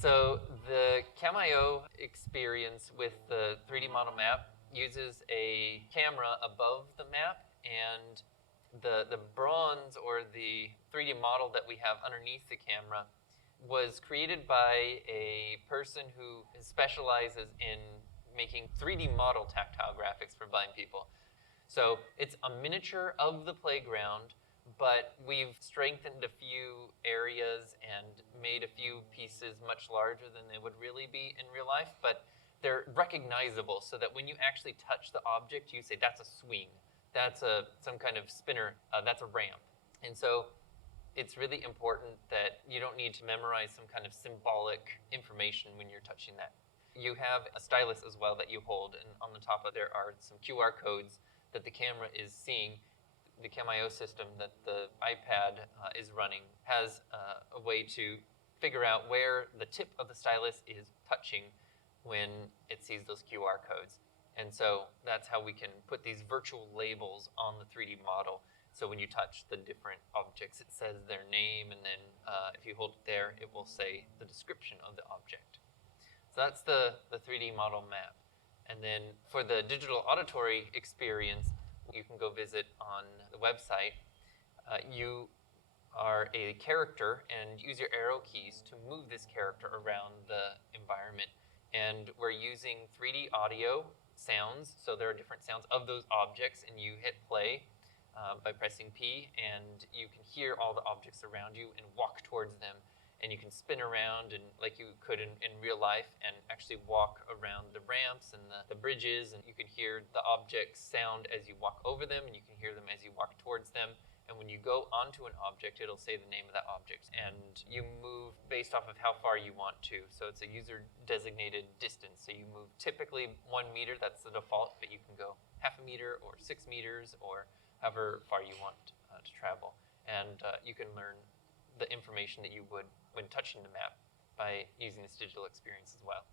So the CamIO experience with the 3D model map uses a camera above the map, and the bronze or the 3D model that we have underneath the camera was created by a person who specializes in making 3D model tactile graphics for blind people. So it's a miniature of the playground, but we've strengthened a few areas and made a few pieces much larger than they would really be in real life, but they're recognizable so that when you actually touch the object, you say, that's a swing, that's some kind of spinner, that's a ramp. And so it's really important that you don't need to memorize some kind of symbolic information when you're touching that. You have a stylus as well that you hold, and on the top of there are some QR codes that the camera is seeing. The CamIO system that the iPad is running has a way to figure out where the tip of the stylus is touching when it sees those QR codes. And so that's how we can put these virtual labels on the 3D model. So when you touch the different objects, it says their name, and then if you hold it there, it will say the description of the object. So that's the 3D model map. And then for the digital auditory experience, you can go visit on the website. You are a character and use your arrow keys to move this character around the environment. And we're using 3D audio sounds, so there are different sounds of those objects, and you hit play by pressing P, and you can hear all the objects around you and walk towards them. And you can spin around and like you could in real life and actually walk around the ramps and the bridges, and you can hear the objects sound as you walk over them, and you can hear them as you walk towards them. And when you go onto an object, it'll say the name of that object, and you move based off of how far you want to. So it's a user-designated distance. So you move typically 1 meter, that's the default, but you can go half a meter or 6 meters or however far you want to travel. And you can learn the information that you would when touching the map by using this digital experience as well.